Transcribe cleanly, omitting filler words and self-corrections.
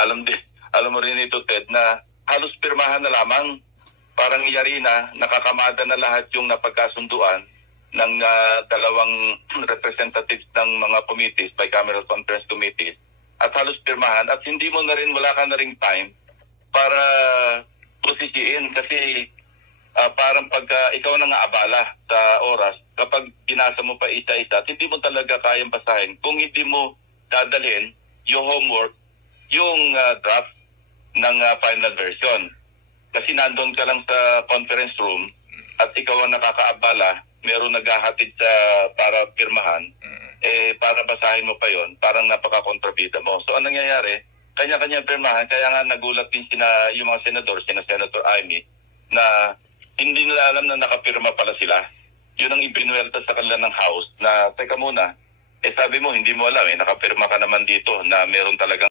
alam mo rin ito, Ted, na halos pirmahan na lamang. Parang yari na, nakakamada na lahat yung napagkasunduan ng dalawang representatives ng mga committees, bicameral conference committees, at halos pirmahan. At hindi mo na rin, wala ka na ring time para posisiin kasi parang pagka ikaw na nga abala sa oras, kapag binasa mo pa isa-isa, hindi mo talaga kayang basahin kung hindi mo dadalhin yung homework, yung draft ng final version. Kasi nandun ka lang sa conference room at ikaw ang nakakaabala, meron naghahatid sa para pirmahan, para basahin mo pa yon, parang napaka-kontrabida mo. So anong nangyayari? Kanya-kanya pirmahan, kaya nga nagulat din yung mga senador, Senator Amy, na hindi nila alam na nakapirma pala sila. Yun ang ibinuwelta sa kanila ng House na, teka muna, sabi mo, hindi mo alam, nakapirma ka naman dito na meron talagang